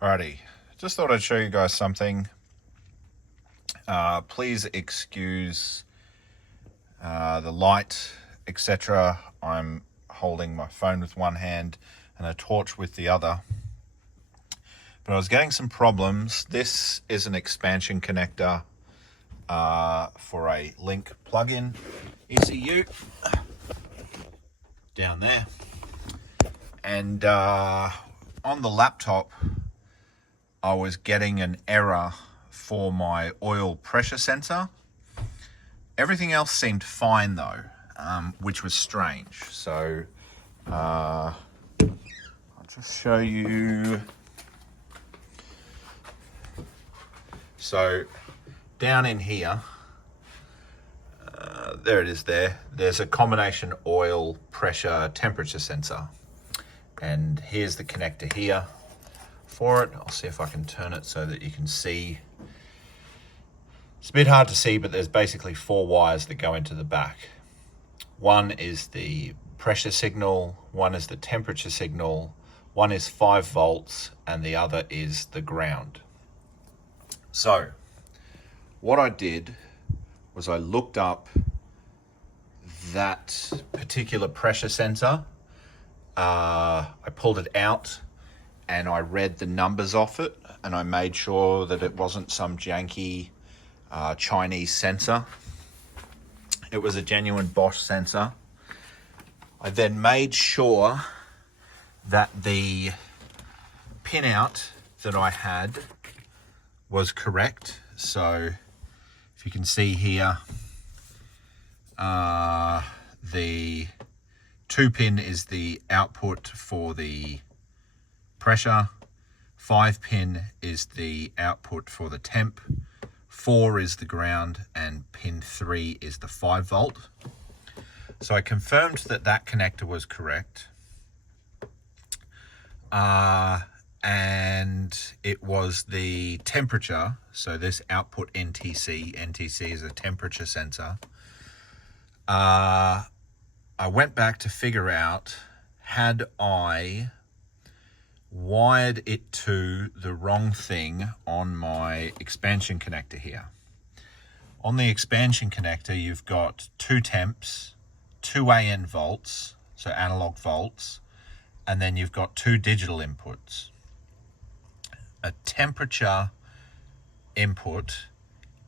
Alrighty, just thought I'd show you guys something. Please excuse the light, etc. I'm holding my phone with one hand and a torch with the other. But I was getting some problems. This is an expansion connector for a link plug-in ECU down there. And on the laptop, I was getting an error for my oil pressure sensor. Everything else seemed fine though, which was strange. So I'll just show you. So down in here, there it is there. There's a combination oil pressure temperature sensor. And here's the connector here for it. I'll see if I can turn it so that you can see. It's a bit hard to see, but there's basically 4 wires that go into the back. One is the pressure signal, one is the temperature signal, one is 5 volts, and the other is the ground. So what I did was I looked up that particular pressure sensor. I pulled it out and I read the numbers off it, and I made sure that it wasn't some janky Chinese sensor. It was a genuine Bosch sensor. I then made sure that the pinout that I had was correct. So if you can see here, the 2-pin is the output for the pressure, 5-pin is the output for the temp, 4 is the ground, and pin 3 is the 5 volt. So I confirmed that that connector was correct. And it was the temperature, so this output NTC is a temperature sensor. I went back to figure out, had I wired it to the wrong thing on my expansion connector here. On the expansion connector, you've got 2 temps, 2 AN volts, so analog volts, and then you've got 2 digital inputs. A temperature input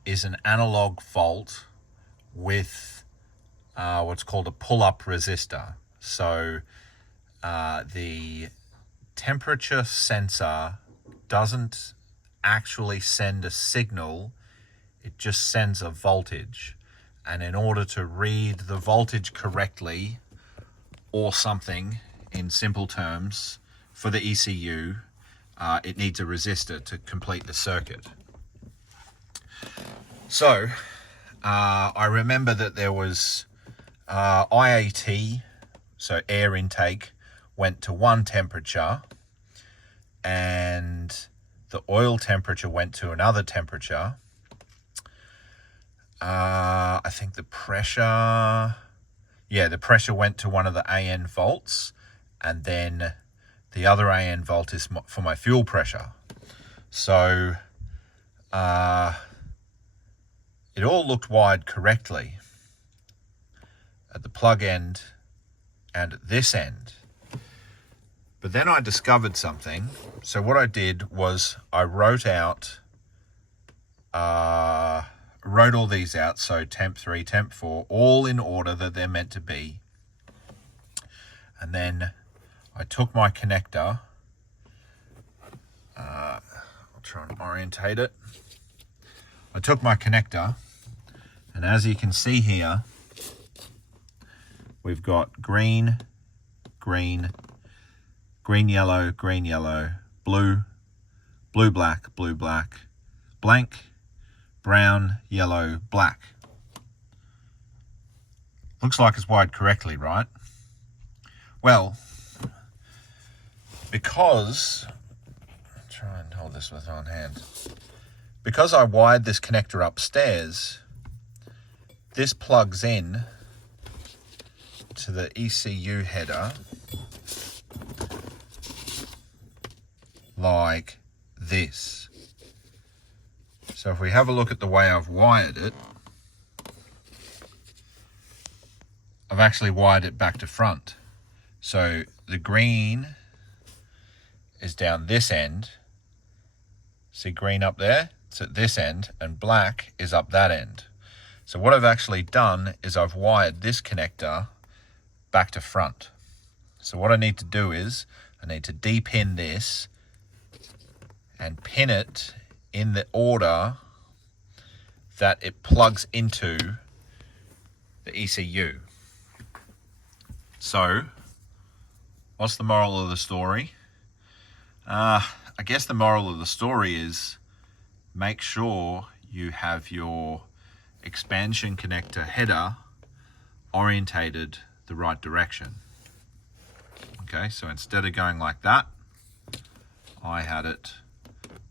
is an analog volt with what's called a pull-up resistor. So the temperature sensor doesn't actually send a signal, it just sends a voltage. And in order to read the voltage correctly, or something in simple terms, for the ECU, it needs a resistor to complete the circuit. So I remember that there was IAT, so air intake, went to 1 temperature, and the oil temperature went to another temperature. I think the pressure went to one of the AN volts, and then the other AN volt is for my fuel pressure. So it all looked wired correctly at the plug end and at this end. But then I discovered something. So what I did was I wrote all these out. So temp 3, temp 4, all in order that they're meant to be. And then I took my connector. I'll try and orientate it. I took my connector, and as you can see here, we've got green, green, green, yellow, blue, blue, black, blank, brown, yellow, black. Looks like it's wired correctly, right? Well, because, I'll try and hold this with one hand. Because I wired this connector upstairs, this plugs in to the ECU header like this. So if we have a look at the way I've wired it, I've actually wired it back to front. So the green is down this end. See green up there? It's at this end, and black is up that end. So what I've actually done is I've wired this connector back to front. So what I need to do is I need to de-pin this and pin it in the order that it plugs into the ECU. So, what's the moral of the story? I guess the moral of the story is make sure you have your expansion connector header orientated the right direction. Okay, so instead of going like that, I had it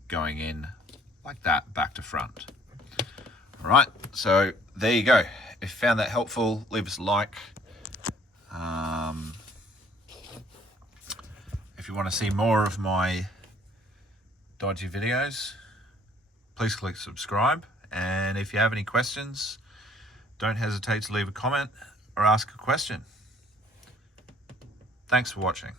going in like that, back to front. All right, so there you go. If you found that helpful, leave us a like. If you want to see more of my dodgy videos, please click subscribe. And if you have any questions, don't hesitate to leave a comment or ask a question. Thanks for watching.